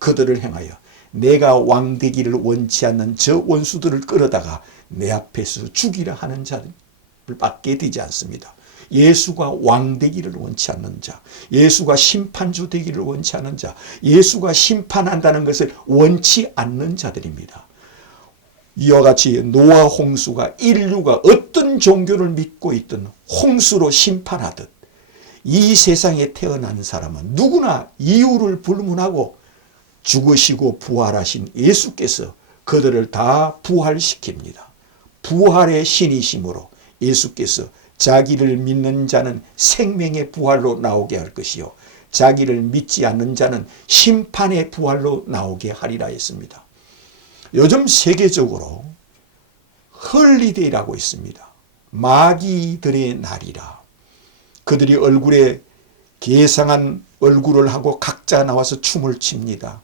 그들을 향하여 내가 왕되기를 원치 않는 저 원수들을 끌어다가 내 앞에서 죽이라 하는 자를 받게 되지 않습니다. 예수가 왕되기를 원치 않는 자, 예수가 심판주 되기를 원치 않는 자, 예수가 심판한다는 것을 원치 않는 자들입니다. 이와 같이 노아 홍수가 인류가 어떤 종교를 믿고 있든 홍수로 심판하듯 이 세상에 태어난 사람은 누구나 이유를 불문하고 죽으시고 부활하신 예수께서 그들을 다 부활시킵니다. 부활의 신이심으로 예수께서 자기를 믿는 자는 생명의 부활로 나오게 할 것이요 자기를 믿지 않는 자는 심판의 부활로 나오게 하리라 했습니다. 요즘 세계적으로 헐리데이라고 있습니다. 마귀들의 날이라. 그들이 얼굴에 괴상한 얼굴을 하고 각자 나와서 춤을 춥니다.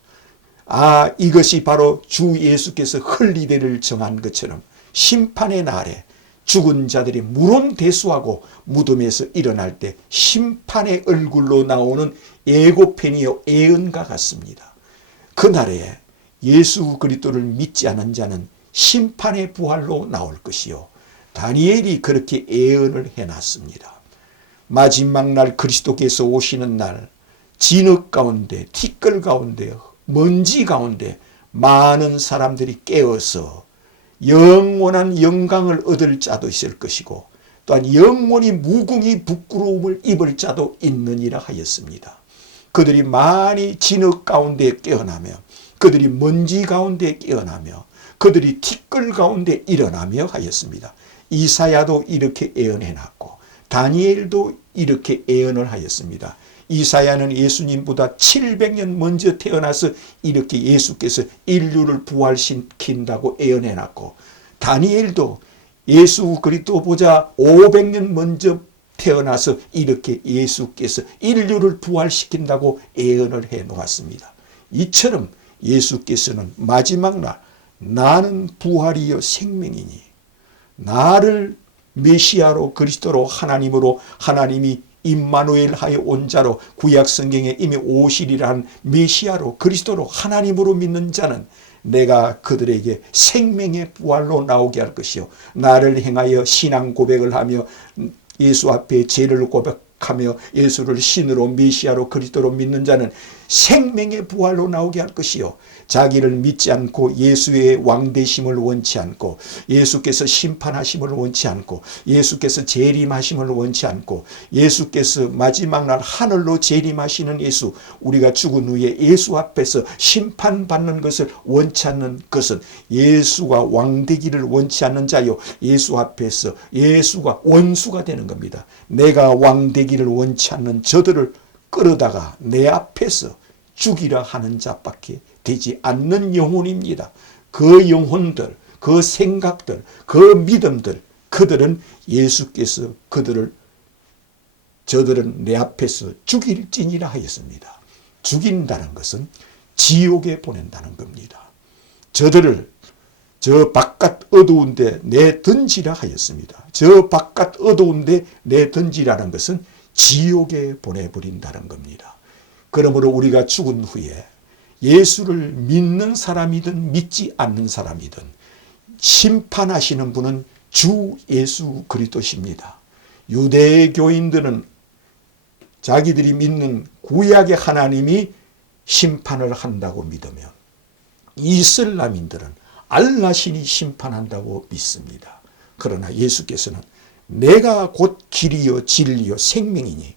아, 이것이 바로 주 예수께서 헐리데이를 정한 것처럼 심판의 날에 죽은 자들이 물론대수하고 무덤에서 일어날 때 심판의 얼굴로 나오는 예고편이요 예언과 같습니다. 그날에 예수 그리스도를 믿지 않은 자는 심판의 부활로 나올 것이요 다니엘이 그렇게 예언을 해놨습니다. 마지막 날 그리스도께서 오시는 날 진흙 가운데 티끌 가운데 먼지 가운데 많은 사람들이 깨어서 영원한 영광을 얻을 자도 있을 것이고 또한 영원히 무궁히 부끄러움을 입을 자도 있느니라 하였습니다. 그들이 많이 진흙 가운데 깨어나며 그들이 먼지 가운데 깨어나며 그들이 티끌 가운데 일어나며 하였습니다. 이사야도 이렇게 예언해놨고 다니엘도 이렇게 예언을 하였습니다. 이사야는 예수님보다 700년 먼저 태어나서 이렇게 예수께서 인류를 부활시킨다고 예언해놨고 다니엘도 예수 그리스도보다 500년 먼저 태어나서 이렇게 예수께서 인류를 부활시킨다고 예언을 해놓았습니다. 이처럼 예수께서는 마지막 날 나는 부활이요 생명이니 나를 메시아로 그리스도로 하나님으로 하나님이 임마누엘 하여 온 자로 구약 성경에 이미 오시리라는 메시아로 그리스도로 하나님으로 믿는 자는 내가 그들에게 생명의 부활로 나오게 할 것이요 나를 행하여 신앙 고백을 하며 예수 앞에 죄를 고백하며 예수를 신으로 메시아로 그리스도로 믿는 자는 생명의 부활로 나오게 할 것이요 자기를 믿지 않고 예수의 왕되심을 원치 않고 예수께서 심판하심을 원치 않고 예수께서 재림하심을 원치 않고 예수께서 마지막 날 하늘로 재림하시는 예수 우리가 죽은 후에 예수 앞에서 심판받는 것을 원치 않는 것은 예수가 왕되기를 원치 않는 자요 예수 앞에서 예수가 원수가 되는 겁니다. 내가 왕되기를 원치 않는 저들을 끌어다가 내 앞에서 죽이라 하는 자밖에 되지 않는 영혼입니다. 그 영혼들, 그 생각들, 그 믿음들, 그들은 예수께서 저들은 내 앞에서 죽일지니라 하였습니다. 죽인다는 것은 지옥에 보낸다는 겁니다. 저들을 저 바깥 어두운 데 내던지라 하였습니다. 저 바깥 어두운 데 내던지라는 것은 지옥에 보내버린다는 겁니다. 그러므로 우리가 죽은 후에 예수를 믿는 사람이든 믿지 않는 사람이든 심판하시는 분은 주 예수 그리스도십니다. 유대교인들은 자기들이 믿는 구약의 하나님이 심판을 한다고 믿으며 이슬람인들은 알라 신이 심판한다고 믿습니다. 그러나 예수께서는 내가 곧 길이요 진리요 생명이니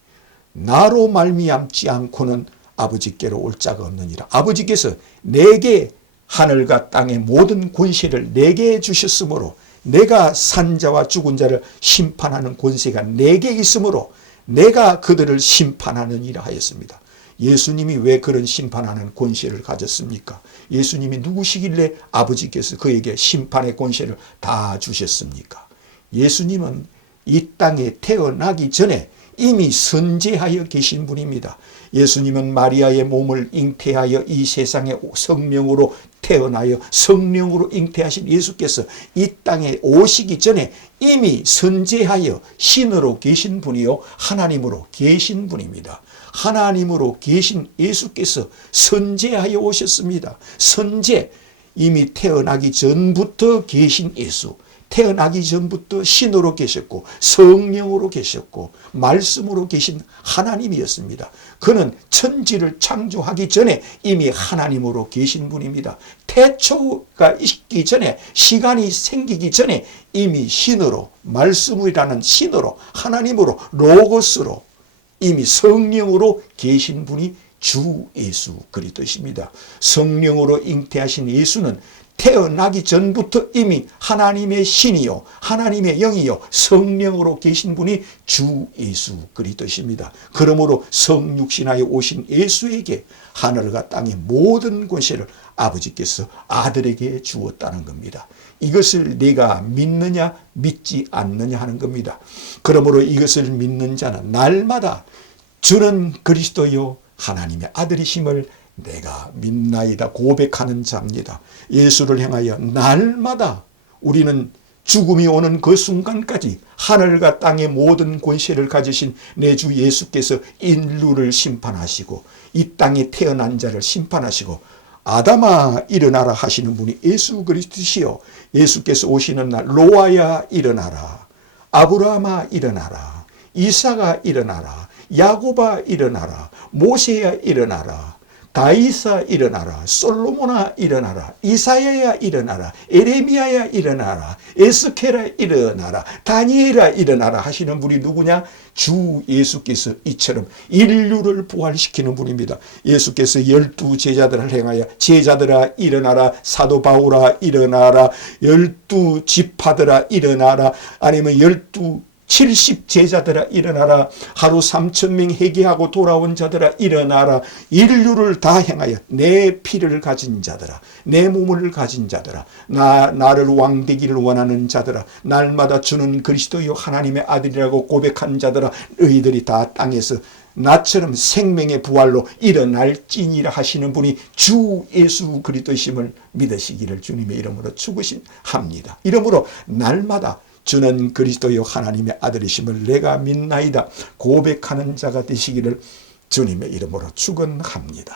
나로 말미암지 않고는 아버지께로 올 자가 없느니라. 아버지께서 내게 하늘과 땅의 모든 권세를 내게 주셨으므로 내가 산자와 죽은 자를 심판하는 권세가 내게 있으므로 내가 그들을 심판하느니라 하였습니다. 예수님이 왜 그런 심판하는 권세를 가졌습니까? 예수님이 누구시길래 아버지께서 그에게 심판의 권세를 다 주셨습니까? 예수님은 이 땅에 태어나기 전에 이미 선재하여 계신 분입니다. 예수님은 마리아의 몸을 잉태하여 이 세상에 성령으로 태어나여 성령으로 잉태하신 예수께서 이 땅에 오시기 전에 이미 선재하여 신으로 계신 분이요 하나님으로 계신 분입니다. 하나님으로 계신 예수께서 선제하여 오셨습니다. 선제, 이미 태어나기 전부터 계신 예수, 태어나기 전부터 신으로 계셨고 성령으로 계셨고 말씀으로 계신 하나님이었습니다. 그는 천지를 창조하기 전에 이미 하나님으로 계신 분입니다. 태초가 있기 전에, 시간이 생기기 전에 이미 신으로, 말씀이라는 신으로, 하나님으로, 로고스로, 이미 성령으로 계신 분이 주 예수 그리스도이십니다. 성령으로 잉태하신 예수는 태어나기 전부터 이미 하나님의 신이요, 하나님의 영이요, 성령으로 계신 분이 주 예수 그리스도이십니다. 그러므로 성육신하여 오신 예수에게 하늘과 땅의 모든 권세를 아버지께서 아들에게 주었다는 겁니다. 이것을 내가 믿느냐 믿지 않느냐 하는 겁니다. 그러므로 이것을 믿는 자는 날마다 주는 그리스도요 하나님의 아들이심을 내가 믿나이다 고백하는 자입니다. 예수를 향하여 날마다 우리는 죽음이 오는 그 순간까지 하늘과 땅의 모든 권세를 가지신 내 주 예수께서 인류를 심판하시고 이 땅에 태어난 자를 심판하시고 아담아 일어나라 하시는 분이 예수 그리스도시요, 예수께서 오시는 날 노아야 일어나라, 아브라함아 일어나라, 이사가 일어나라, 야곱아 일어나라, 모세야 일어나라, 다윗아 일어나라, 솔로몬아 일어나라, 이사야야 일어나라, 에레미야야 일어나라, 에스겔아 일어나라, 다니엘아 일어나라 하시는 분이 누구냐? 주 예수께서 이처럼 인류를 부활시키는 분입니다. 예수께서 12 제자들을 행하여 제자들아 일어나라, 사도 바울아 일어나라, 12 지파들아 일어나라, 아니면 70 제자들아 일어나라, 하루 3,000명 회개하고 돌아온 자들아 일어나라, 인류를 다 행하여 내 피를 가진 자들아, 내 몸을 가진 자들아, 나를 왕되기를 원하는 자들아, 날마다 주는 그리스도요 하나님의 아들이라고 고백한 자들아, 너희들이 다 땅에서 나처럼 생명의 부활로 일어날지니라 하시는 분이 주 예수 그리스도이심을 믿으시기를 주님의 이름으로 축원합니다. 이러므로 날마다 주는 그리스도요 하나님의 아들이심을 내가 믿나이다 고백하는 자가 되시기를 주님의 이름으로 축원합니다.